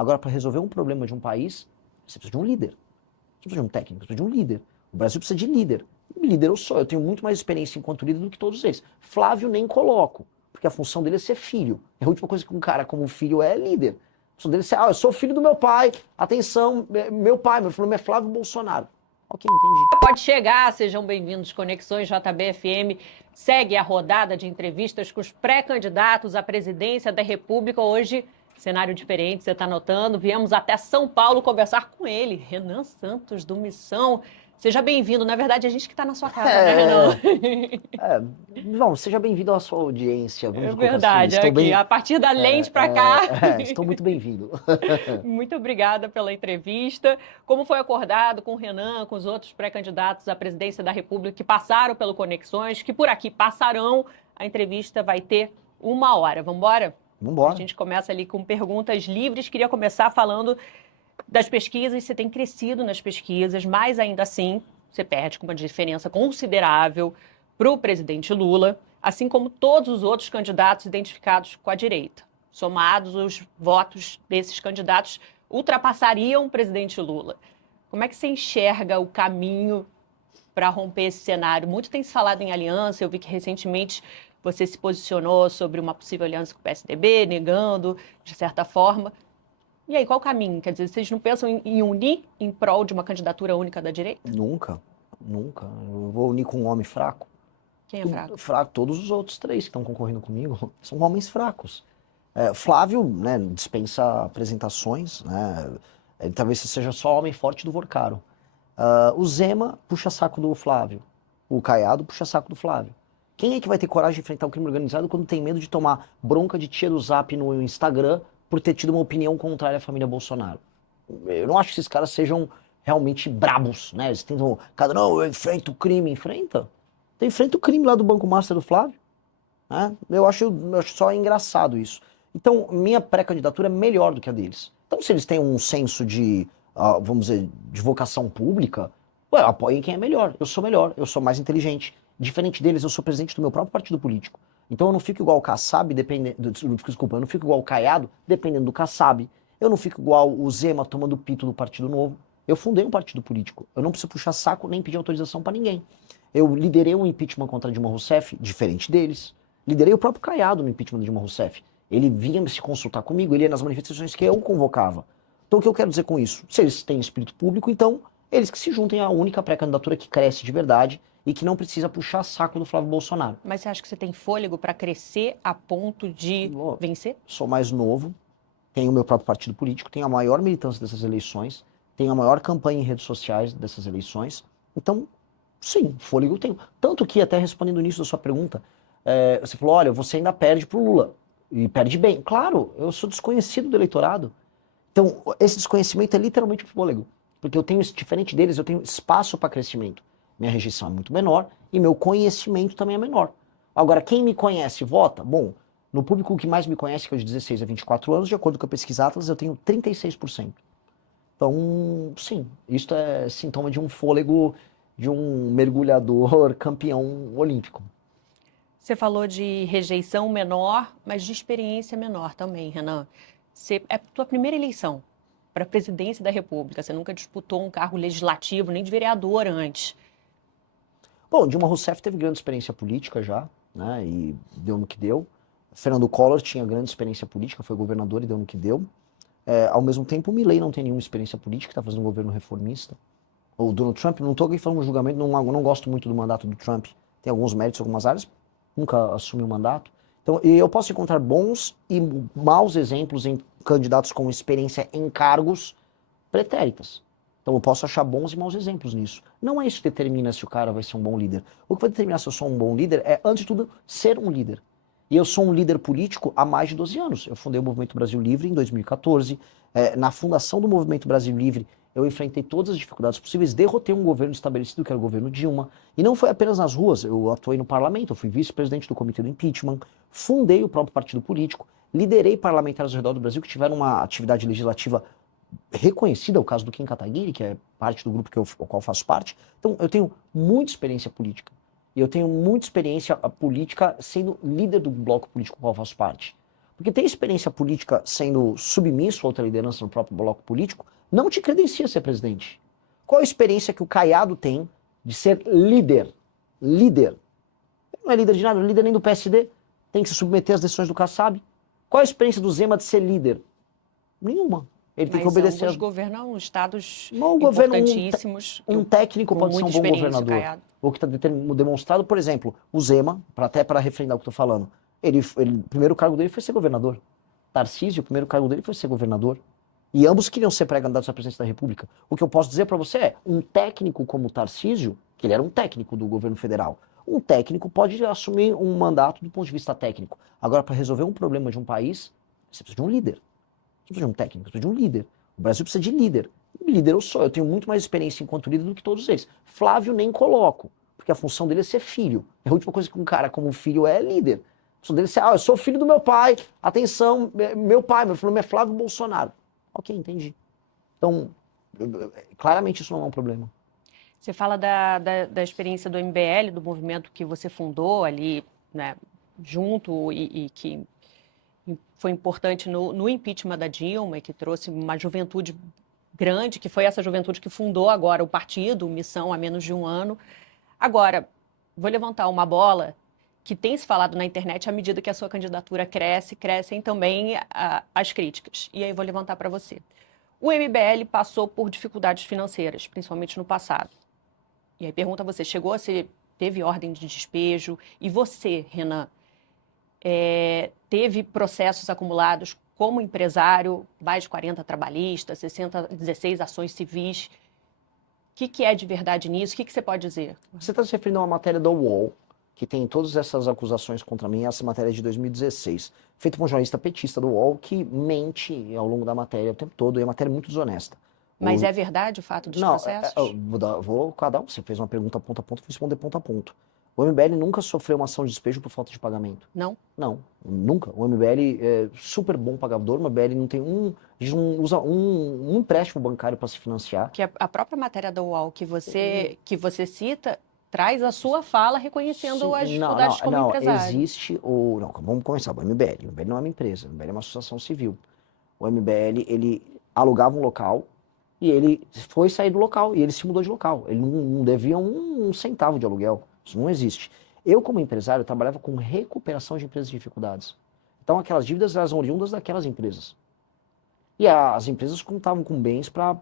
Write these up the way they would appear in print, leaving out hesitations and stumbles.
Agora, para resolver um problema de um país, você precisa de um líder. Você precisa de um técnico, você precisa de um líder. O Brasil precisa de líder. Líder eu sou, eu tenho muito mais experiência enquanto líder do que todos eles. Flávio nem coloco, porque a função dele é ser filho. A última coisa que um cara como filho é líder. A função dele é ser, eu sou filho do meu pai, atenção, meu pai, meu nome é Flávio Bolsonaro. Ok, entendi. Pode chegar, sejam bem-vindos, Conexões JB-FM. Segue a rodada de entrevistas com os pré-candidatos à presidência da República. Hoje, cenário diferente, você está notando. Viemos até São Paulo conversar com ele, Renan Santos, do Missão. Seja bem-vindo. Na verdade, a gente que está na sua casa, né, Renan? Não, seja bem-vindo à sua audiência. Vamos É verdade, assim. aqui, a partir da lente para cá. Estou muito bem-vindo. Muito obrigada pela entrevista. Como foi acordado com o Renan, com os outros pré-candidatos à presidência da República que passaram pelo Conexões, que por aqui passarão, a entrevista vai ter 1 hora. Vamos embora? Vamos embora. A gente começa ali com perguntas livres. Queria começar falando das pesquisas. Você tem crescido nas pesquisas, mas ainda assim você perde com uma diferença considerável para o presidente Lula, assim como todos os outros candidatos identificados com a direita. Somados, os votos desses candidatos ultrapassariam o presidente Lula. Como é que você enxerga o caminho para romper esse cenário? Muito tem se falado em aliança. Eu vi que recentemente você se posicionou sobre uma possível aliança com o PSDB, negando, de certa forma. E aí, qual o caminho? Quer dizer, vocês não pensam em unir em prol de uma candidatura única da direita? Nunca, nunca. Eu vou unir com um homem fraco. Quem é fraco? Fraco. Todos os outros 3 que estão concorrendo comigo são homens fracos. Flávio, né, dispensa apresentações, né? Ele talvez seja só homem forte do Vorcaro. O Zema puxa saco do Flávio. O Caiado puxa saco do Flávio. Quem é que vai ter coragem de enfrentar o crime organizado quando tem medo de tomar bronca de tia do Zap no Instagram por ter tido uma opinião contrária à família Bolsonaro? Eu não acho que esses caras sejam realmente brabos, né? Eles tentam, não, eu enfrento o crime, enfrenta. Então enfrenta o crime lá do Banco Master do Flávio. Né? Eu acho só engraçado isso. Então, minha pré-candidatura é melhor do que a deles. Então, se eles têm um senso de, vamos dizer, de vocação pública, apoiem quem é melhor. Eu sou melhor, eu sou mais inteligente. Diferente deles, eu sou presidente do meu próprio partido político. Então, eu não fico igual o Kassab, desculpa, eu não fico igual o Caiado, dependendo do Kassab. Eu não fico igual o Zema tomando pito do Partido Novo. Eu fundei um partido político. Eu não preciso puxar saco nem pedir autorização para ninguém. Eu liderei um impeachment contra Dilma Rousseff, diferente deles. Liderei o próprio Caiado no impeachment de Dilma Rousseff. Ele vinha se consultar comigo, ele ia nas manifestações que eu convocava. Então o que eu quero dizer com isso? Se eles têm espírito público, então eles que se juntem à única pré-candidatura que cresce de verdade e que não precisa puxar saco do Flávio Bolsonaro. Mas você acha que você tem fôlego para crescer a ponto de vencer? Sou mais novo, tenho o meu próprio partido político, tenho a maior militância dessas eleições, tenho a maior campanha em redes sociais dessas eleições. Então, sim, fôlego eu tenho. Tanto que, até respondendo nisso da sua pergunta, você falou, olha, você ainda perde pro Lula. E perde bem. Claro, eu sou desconhecido do eleitorado. Então, esse desconhecimento é literalmente um fôlego. Porque eu tenho, diferente deles, eu tenho espaço para crescimento. Minha rejeição é muito menor e meu conhecimento também é menor. Agora, quem me conhece vota? Bom, no público que mais me conhece, que é de 16 a 24 anos, de acordo com a pesquisa Atlas, eu tenho 36%. Então, sim, isso é sintoma de um fôlego de um mergulhador campeão olímpico. Você falou de rejeição menor, mas de experiência menor também, Renan. É a tua primeira eleição para a presidência da República. Você nunca disputou um cargo legislativo, nem de vereador antes. Bom, Dilma Rousseff teve grande experiência política já, né, e deu no que deu. Fernando Collor tinha grande experiência política, foi governador e deu no que deu. Ao mesmo tempo, o Milei não tem nenhuma experiência política, está fazendo um governo reformista. O Donald Trump, não estou aqui falando um julgamento, não gosto muito do mandato do Trump. Tem alguns méritos em algumas áreas, nunca assumiu o mandato. Então, eu posso encontrar bons e maus exemplos em candidatos com experiência em cargos pretéritas. Então, eu posso achar bons e maus exemplos nisso. Não é isso que determina se o cara vai ser um bom líder. O que vai determinar se eu sou um bom líder é, antes de tudo, ser um líder. E eu sou um líder político há mais de 12 anos. Eu fundei o Movimento Brasil Livre em 2014. Na fundação do Movimento Brasil Livre, eu enfrentei todas as dificuldades possíveis, derrotei um governo estabelecido, que era o governo Dilma, e não foi apenas nas ruas, eu atuei no parlamento, eu fui vice-presidente do Comitê do Impeachment, fundei o próprio partido político, liderei parlamentares ao redor do Brasil que tiveram uma atividade legislativa reconhecida, o caso do Kim Kataguiri, que é parte do grupo ao qual faço parte. Então, eu tenho muita experiência política, e eu tenho muita experiência política sendo líder do bloco político ao qual faço parte. Porque ter experiência política sendo submisso a outra liderança no próprio bloco político não te credencia a ser presidente. Qual a experiência que o Caiado tem de ser líder? Líder. Ele não é líder de nada, não é líder nem do PSD. Tem que se submeter às decisões do Kassab. Qual a experiência do Zema de ser líder? Nenhuma. Ele tem que obedecer. Ambos governam estados Não, o governo, importantíssimos. um técnico pode ser um bom governador. Caiado. O que está demonstrado, por exemplo, o Zema, até para refrendar o que eu estou falando, o primeiro cargo dele foi ser governador. Tarcísio, o primeiro cargo dele foi ser governador. E ambos queriam ser pré-candidatos à presidência da República. O que eu posso dizer para você é, um técnico como o Tarcísio, que ele era um técnico do governo federal, um técnico pode assumir um mandato do ponto de vista técnico. Agora, para resolver um problema de um país, você precisa de um líder. Você precisa de um técnico, você precisa de um líder. O Brasil precisa de líder. Líder eu sou, eu tenho muito mais experiência enquanto líder do que todos eles. Flávio nem coloco, porque a função dele é ser filho. A última coisa que um cara como filho é líder. A função dele é ser, eu sou filho do meu pai, atenção, meu nome é Flávio Bolsonaro. Ok, entendi. Então, claramente isso não é um problema. Você fala da experiência do MBL, do movimento que você fundou ali, né, junto e que foi importante no impeachment da Dilma e que trouxe uma juventude grande, que foi essa juventude que fundou agora o partido, Missão, há menos de um ano. Agora, vou levantar uma bola que tem se falado na internet à medida que a sua candidatura cresce, crescem também as críticas. E aí vou levantar para você. O MBL passou por dificuldades financeiras, principalmente no passado. E aí pergunta a você, teve ordem de despejo? E você, Renan, teve processos acumulados como empresário, mais de 40 trabalhistas, 16 ações civis. O que é de verdade nisso? O que você pode dizer? Você está se referindo a uma matéria do UOL, que tem todas essas acusações contra mim, essa matéria é de 2016, feita por um jornalista petista do UOL, que mente ao longo da matéria o tempo todo, e a matéria é muito desonesta. Mas é verdade o fato dos processos? Vou cada um, você fez uma pergunta ponto a ponto, vou responder ponto a ponto. O MBL nunca sofreu uma ação de despejo por falta de pagamento. Não? Não, nunca. O MBL é super bom pagador, o MBL não tem a gente não usa um empréstimo bancário para se financiar. Que a própria matéria da UOL que você cita traz a sua fala reconhecendo as dificuldades como empresário. Vamos começar. O MBL não é uma empresa, o MBL é uma associação civil. O MBL, ele alugava um local e ele foi sair do local e ele se mudou de local. Ele não devia um centavo de aluguel. Isso não existe. Eu, como empresário, trabalhava com recuperação de empresas em dificuldades. Então, aquelas dívidas eram oriundas daquelas empresas. E as empresas contavam com bens para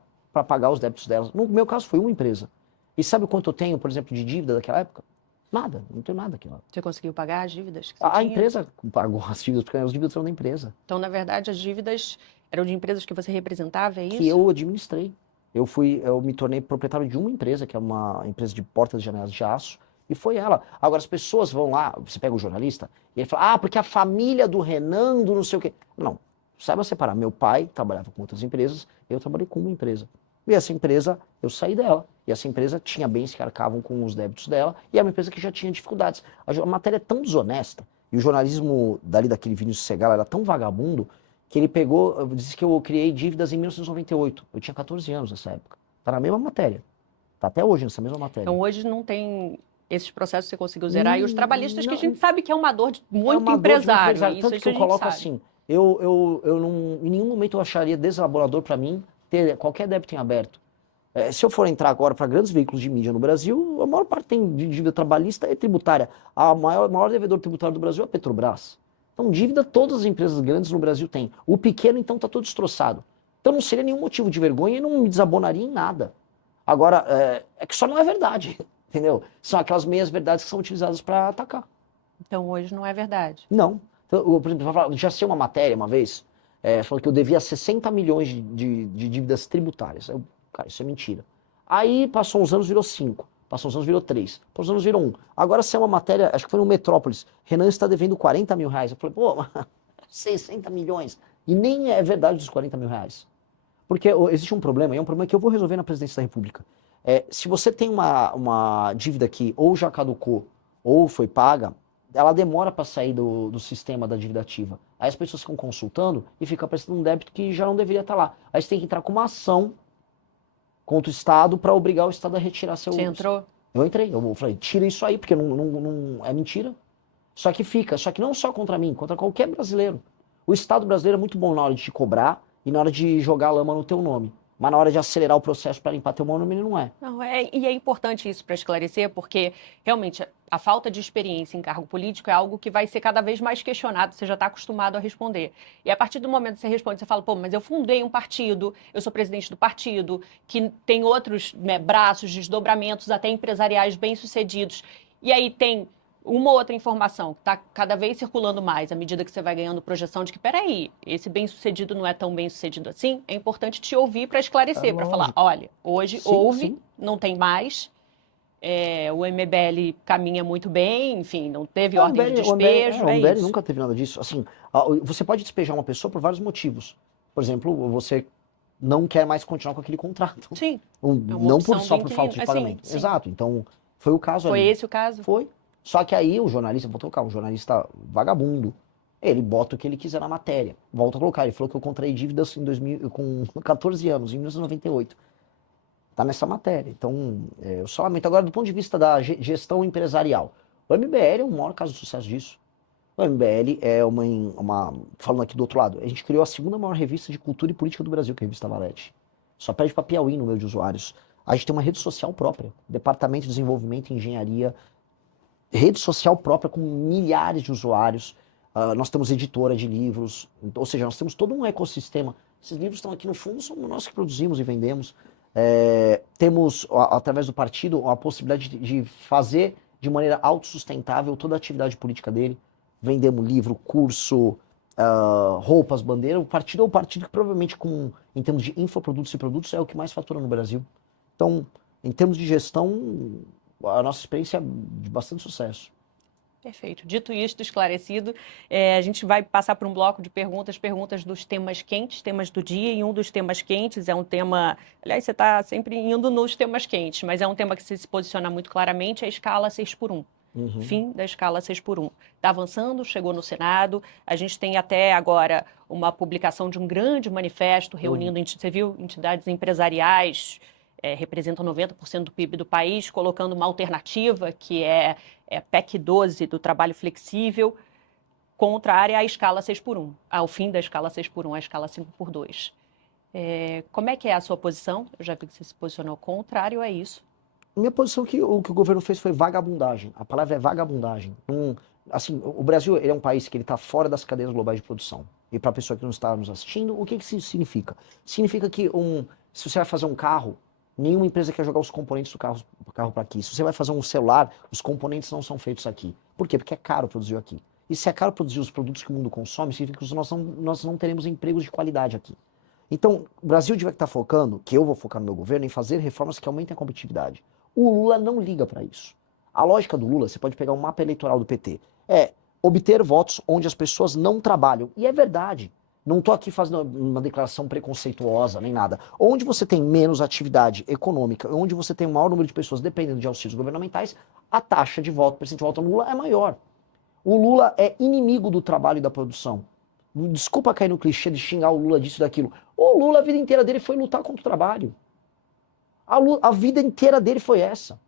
pagar os débitos delas. No meu caso, foi uma empresa. E sabe quanto eu tenho, por exemplo, de dívida daquela época? Nada, não tenho nada aqui. Você conseguiu pagar as dívidas que você A tinha? empresa pagou as dívidas, porque as dívidas eram da empresa. Então, na verdade, as dívidas eram de empresas que você representava, é isso? Que eu administrei. Eu me tornei proprietário de uma empresa, que é uma empresa de portas e janelas de aço, e foi ela. Agora, as pessoas vão lá, você pega o jornalista, e ele fala, porque a família do Renan, do não sei o quê. Não, saiba separar. Meu pai trabalhava com outras empresas, eu trabalhei com uma empresa. E essa empresa, eu saí dela. E essa empresa tinha bens que arcavam com os débitos dela, e era uma empresa que já tinha dificuldades. A matéria é tão desonesta, e o jornalismo daquele Vinícius Segal era tão vagabundo, que ele disse que eu criei dívidas em 1998. Eu tinha 14 anos nessa época. Tá na mesma matéria. Tá até hoje nessa mesma matéria. Então hoje não tem esses processos que você conseguiu zerar, e os trabalhistas que a gente sabe que é uma dor de muito empresário. Tanto que eu coloco assim, eu não, em nenhum momento eu acharia deselaborador para mim ter qualquer débito em aberto. Se eu for entrar agora para grandes veículos de mídia no Brasil, a maior parte tem de dívida trabalhista e tributária. O maior devedor tributário do Brasil é a Petrobras. Então, dívida todas as empresas grandes no Brasil têm. O pequeno, então, está todo destroçado. Então, não seria nenhum motivo de vergonha e não me desabonaria em nada. Agora, é que só não é verdade, entendeu? São aquelas meias verdades que são utilizadas para atacar. Então, hoje não é verdade? Não. Então, por exemplo, já sei uma matéria uma vez, falou que eu devia 60 milhões de dívidas tributárias. Cara, isso é mentira. Aí, passou uns anos, virou 5. Passou uns anos, virou 3. Passou uns anos, virou 1. Agora, se é uma matéria, acho que foi no Metrópolis, Renan está devendo 40 mil reais. Eu falei, 60 milhões. E nem é verdade dos 40 mil reais. Porque existe um problema, e é um problema que eu vou resolver na presidência da República. Se você tem uma dívida que ou já caducou, ou foi paga, ela demora para sair do sistema da dívida ativa. Aí as pessoas ficam consultando e fica aparecendo um débito que já não deveria estar lá. Aí você tem que entrar com uma ação contra o Estado para obrigar o Estado a retirar seu... Você entrou? Eu entrei, eu falei, tira isso aí, porque não é mentira. Só que não só contra mim, contra qualquer brasileiro. O Estado brasileiro é muito bom na hora de te cobrar e na hora de jogar lama no teu nome. Mas na hora de acelerar o processo para limpar teu nome, ele não é. Não, e é importante isso para esclarecer, porque realmente a falta de experiência em cargo político é algo que vai ser cada vez mais questionado, você já está acostumado a responder. E a partir do momento que você responde, você fala, pô, mas eu fundei um partido, eu sou presidente do partido, que tem outros, né, braços, desdobramentos, até empresariais bem-sucedidos. E aí tem uma outra informação que está cada vez circulando mais, à medida que você vai ganhando projeção de que, peraí, esse bem-sucedido não é tão bem-sucedido assim, é importante te ouvir para esclarecer, para falar, olha, hoje Sim, houve, sim. não tem mais, o MBL caminha muito bem, enfim, não teve Não, ordem de o despejo, o é MBL isso. nunca teve nada disso. Assim, você pode despejar uma pessoa por vários motivos. Por exemplo, você não quer mais continuar com aquele contrato. Sim, é uma Não opção só do por falta inquilino. de pagamento. Sim. Exato. Então, foi o caso Foi ali. esse o caso? Foi. Só que aí o jornalista, vou colocar, um jornalista vagabundo, ele bota o que ele quiser na matéria. Volta a colocar. Ele falou que eu contraí dívidas em 2000, com 14 anos, em 1998. Tá nessa matéria. Então, eu só lamento. Agora, do ponto de vista da gestão empresarial, o MBL é o maior caso de sucesso disso. O MBL é falando aqui do outro lado, a gente criou a segunda maior revista de cultura e política do Brasil, que é a revista Valete. Só perde para Piauí no meio de usuários. A gente tem uma rede social própria, departamento de desenvolvimento e engenharia, rede social própria com milhares de usuários. Nós temos editora de livros, ou seja, nós temos todo um ecossistema. Esses livros estão aqui no fundo, somos nós que produzimos e vendemos. Temos, através do partido, a possibilidade de fazer de maneira autossustentável toda a atividade política dele. Vendemos livro, curso, roupas, bandeira. O partido é o partido que provavelmente, em termos de infoprodutos e produtos, é o que mais fatura no Brasil. Então, em termos de gestão, a nossa experiência é de bastante sucesso. Perfeito. Dito isto, esclarecido, a gente vai passar por um bloco de perguntas dos temas quentes, temas do dia, e um dos temas quentes é um tema, aliás, você está sempre indo nos temas quentes, mas é um tema que se posiciona muito claramente, a escala 6x1. Fim da escala 6x1. Está avançando, chegou no Senado, a gente tem até agora uma publicação de um grande manifesto reunindo, você viu, entidades empresariais, representam 90% do PIB do país, colocando uma alternativa que é PEC 12 do trabalho flexível, contrária à escala 6x1, ao fim da escala 6x1, à escala 5x2. Como é que é a sua posição? Eu já vi que você se posicionou contrário a isso. Minha posição é que o que o governo fez foi vagabundagem. A palavra é vagabundagem. Assim, o Brasil ele é um país que ele está fora das cadeias globais de produção. E para a pessoa que não está nos assistindo, o que isso significa? Significa que se você vai fazer um carro, nenhuma empresa quer jogar os componentes do carro para aqui. Se você vai fazer um celular, os componentes não são feitos aqui. Por quê? Porque é caro produzir aqui. E se é caro produzir os produtos que o mundo consome, significa que nós não teremos empregos de qualidade aqui. Então, o Brasil devia estar focando, que eu vou focar no meu governo, em fazer reformas que aumentem a competitividade. O Lula não liga para isso. A lógica do Lula, você pode pegar um mapa eleitoral do PT, é obter votos onde as pessoas não trabalham. E é verdade. Não estou aqui fazendo uma declaração preconceituosa, nem nada. Onde você tem menos atividade econômica, onde você tem um maior número de pessoas dependendo de auxílios governamentais, a taxa de voto, o percentual de voto no Lula é maior. O Lula é inimigo do trabalho e da produção. Desculpa cair no clichê de xingar o Lula disso e daquilo. O Lula, a vida inteira dele foi lutar contra o trabalho. A vida inteira dele foi essa.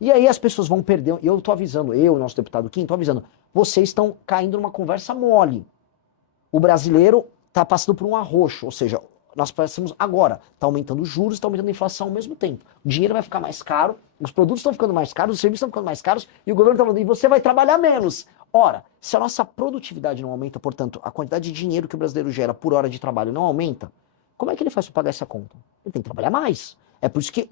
E aí as pessoas vão perder. Eu estou avisando, nosso deputado Kim, estou avisando. Vocês estão caindo numa conversa mole. O brasileiro está passando por um arroxo, ou seja, nós passamos agora, está aumentando os juros, está aumentando a inflação ao mesmo tempo. O dinheiro vai ficar mais caro, os produtos estão ficando mais caros, os serviços estão ficando mais caros, e o governo está falando, e você vai trabalhar menos. Ora, se a nossa produtividade não aumenta, portanto, a quantidade de dinheiro que o brasileiro gera por hora de trabalho não aumenta, como é que ele faz para pagar essa conta? Ele tem que trabalhar mais. É por isso que,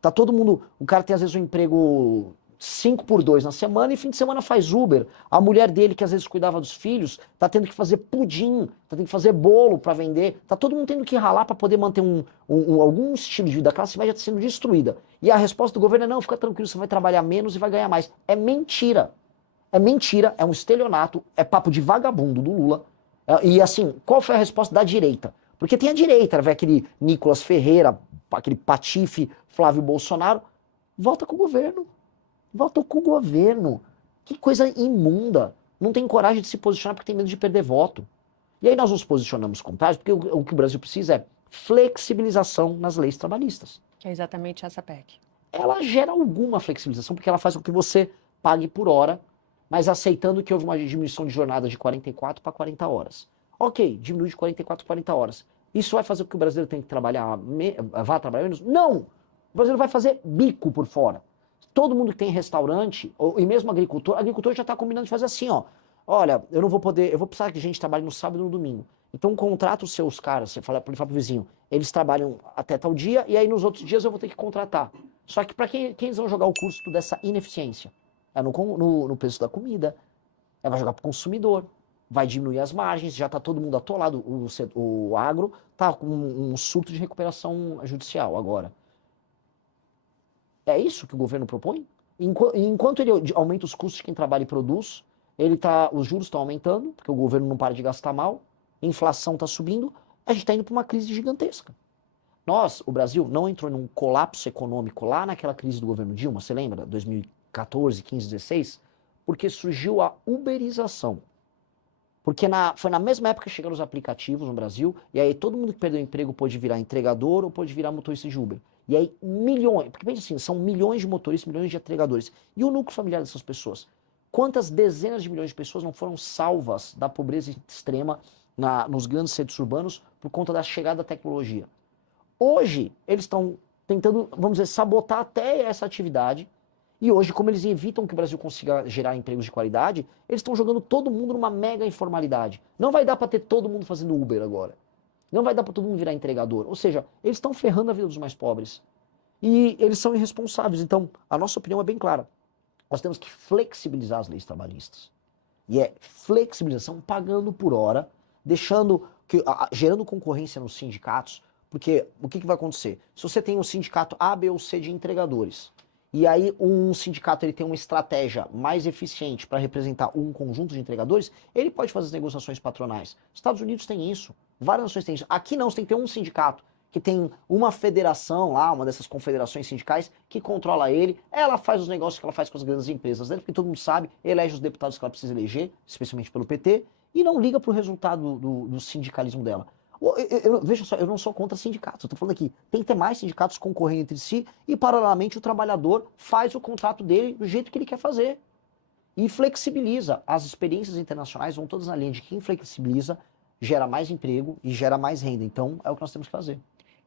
tá todo mundo, o cara tem às vezes um emprego 5x2 na semana e fim de semana faz Uber. A mulher dele, que às vezes cuidava dos filhos, tá tendo que fazer pudim, tá tendo que fazer bolo para vender, tá todo mundo tendo que ralar para poder manter algum estilo de vida. A classe média está sendo destruída. E a resposta do governo é, não, fica tranquilo, você vai trabalhar menos e vai ganhar mais. É mentira. É mentira, é um estelionato, é papo de vagabundo do Lula. E assim, qual foi a resposta da direita? Porque tem a direita, vai aquele Nicolas Ferreira, aquele patife Flávio Bolsonaro, volta com o governo. Volta com o governo. Que coisa imunda. Não tem coragem de se posicionar porque tem medo de perder voto. E aí nós nos posicionamos contrários porque o que o Brasil precisa é flexibilização nas leis trabalhistas. Que é exatamente essa PEC. Ela gera alguma flexibilização porque ela faz com que você pague por hora, mas aceitando que houve uma diminuição de jornada de 44 para 40 horas. Ok, diminui de 44 para 40 horas. Isso vai fazer com que o brasileiro tenha que trabalhar, vá trabalhar menos? Não! O brasileiro vai fazer bico por fora. Todo mundo que tem restaurante, e mesmo agricultor já está combinando de fazer assim, ó. Olha, eu não vou poder, eu vou precisar que a gente trabalhe no sábado e no domingo. Então contrata os seus caras, você fala pro vizinho, eles trabalham até tal dia e aí nos outros dias eu vou ter que contratar. Só que para quem eles vão jogar o custo dessa ineficiência? É no preço da comida, vai jogar para o consumidor, vai diminuir as margens, já está todo mundo atolado, o agro está com um surto de recuperação judicial agora. É isso que o governo propõe? Enquanto ele aumenta os custos de quem trabalha e produz, os juros estão aumentando, porque o governo não para de gastar mal, a inflação está subindo, a gente está indo para uma crise gigantesca. O Brasil, não entrou num colapso econômico lá naquela crise do governo Dilma, você lembra? 2014, 15, 16? Porque surgiu a uberização. Porque foi na mesma época que chegaram os aplicativos no Brasil, e aí todo mundo que perdeu o emprego pôde virar entregador ou pôde virar motorista de Uber. E aí milhões, porque pensa assim, são milhões de motoristas, milhões de entregadores. E o núcleo familiar dessas pessoas? Quantas dezenas de milhões de pessoas não foram salvas da pobreza extrema nos grandes centros urbanos por conta da chegada da tecnologia? Hoje, eles estão tentando, vamos dizer, sabotar até essa atividade. E hoje, como eles evitam que o Brasil consiga gerar empregos de qualidade, eles estão jogando todo mundo numa mega informalidade. Não vai dar para ter todo mundo fazendo Uber agora. Não vai dar para todo mundo virar entregador. Ou seja, eles estão ferrando a vida dos mais pobres. E eles são irresponsáveis. Então, a nossa opinião é bem clara. Nós temos que flexibilizar as leis trabalhistas. E é flexibilização pagando por hora, gerando concorrência nos sindicatos. Porque o que vai acontecer? Se você tem um sindicato A, B ou C de entregadores, e aí um sindicato ele tem uma estratégia mais eficiente para representar um conjunto de entregadores, ele pode fazer as negociações patronais. Estados Unidos tem isso, várias nações têm isso. Aqui não, você tem que ter um sindicato que tem uma federação lá, uma dessas confederações sindicais, que controla ele, ela faz os negócios que ela faz com as grandes empresas dela, porque todo mundo sabe, elege os deputados que ela precisa eleger, especialmente pelo PT, e não liga para o resultado do sindicalismo dela. Veja só, eu não sou contra sindicatos, eu estou falando aqui, tem que ter mais sindicatos concorrendo entre si e, paralelamente, o trabalhador faz o contrato dele do jeito que ele quer fazer. E flexibiliza. As experiências internacionais vão todas na linha de quem flexibiliza, gera mais emprego e gera mais renda. Então, é o que nós temos que fazer.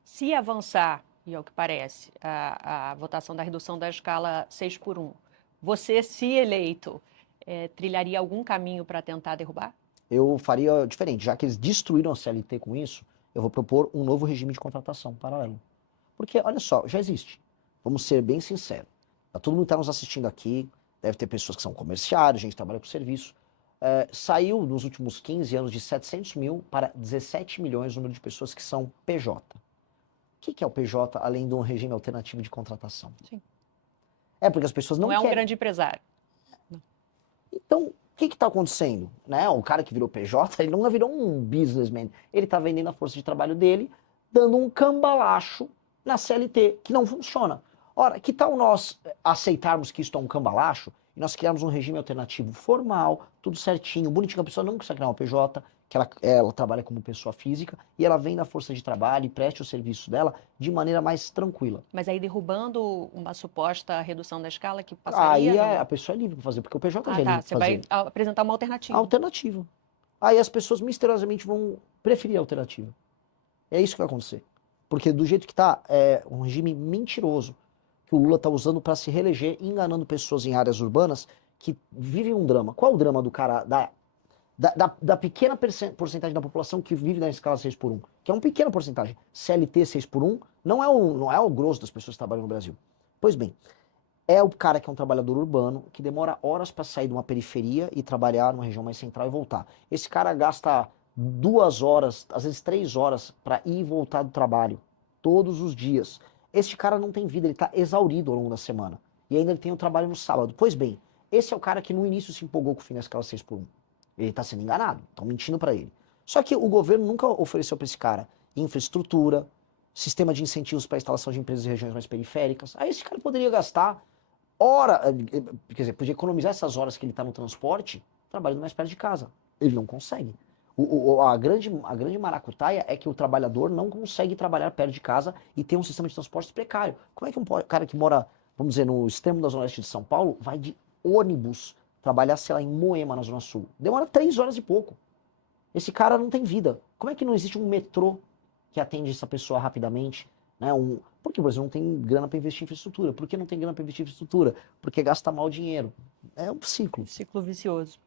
Se avançar, e é o que parece, a votação da redução da escala 6x1, você, se eleito, trilharia algum caminho para tentar derrubar? Eu faria diferente. Já que eles destruíram a CLT com isso, eu vou propor um novo regime de contratação paralelo. Porque, olha só, já existe. Vamos ser bem sinceros. Todo mundo que está nos assistindo aqui, deve ter pessoas que são comerciários, gente que trabalha com serviço. Saiu nos últimos 15 anos de 700 mil para 17 milhões o número de pessoas que são PJ. O que é o PJ, além de um regime alternativo de contratação? Sim. Porque as pessoas não é querem. Um grande empresário. Não. Então, o que está acontecendo? Né? O cara que virou PJ, ele não virou um businessman. Ele está vendendo a força de trabalho dele, dando um cambalacho na CLT, que não funciona. Ora, que tal nós aceitarmos que isso é um cambalacho e nós criarmos um regime alternativo formal, tudo certinho, bonitinho, a pessoa não precisa criar uma PJ, que ela trabalha como pessoa física e ela vem na força de trabalho e preste o serviço dela de maneira mais tranquila. Mas aí derrubando uma suposta redução da escala que passaria... Aí a pessoa é livre para fazer, porque o PJ já é livre Você vai apresentar uma alternativa. Alternativa. Aí as pessoas misteriosamente vão preferir a alternativa. É isso que vai acontecer. Porque do jeito que está, é um regime mentiroso que o Lula está usando para se reeleger, enganando pessoas em áreas urbanas que vivem um drama. Qual é o drama do cara, da pequena porcentagem da população que vive na escala 6x1? Que é uma pequena porcentagem. CLT 6x1 não é o grosso das pessoas que trabalham no Brasil. Pois bem, é o cara que é um trabalhador urbano, que demora horas para sair de uma periferia e trabalhar numa região mais central e voltar. Esse cara gasta 2 horas, às vezes 3 horas, para ir e voltar do trabalho, todos os dias. Este cara não tem vida, ele está exaurido ao longo da semana. E ainda ele tem o trabalho no sábado. Pois bem, esse é o cara que no início se empolgou com o fim da escala 6x1. Ele está sendo enganado, estão mentindo para ele. Só que o governo nunca ofereceu para esse cara infraestrutura, sistema de incentivos para a instalação de empresas em regiões mais periféricas. Aí esse cara poderia gastar quer dizer, podia economizar essas horas que ele está no transporte, trabalhando mais perto de casa. Ele não consegue. A grande maracutaia é que o trabalhador não consegue trabalhar perto de casa e ter um sistema de transporte precário. Como é que um cara que mora, vamos dizer, no extremo da zona oeste de São Paulo, vai de ônibus trabalhar, sei lá, em Moema, na Zona Sul? Demora 3 horas e pouco. Esse cara não tem vida. Como é que não existe um metrô que atende essa pessoa rapidamente? Né? Por que o Brasil não tem grana para investir em infraestrutura? Por que não tem grana para investir em infraestrutura? Porque gasta mal dinheiro. É um ciclo. Ciclo vicioso.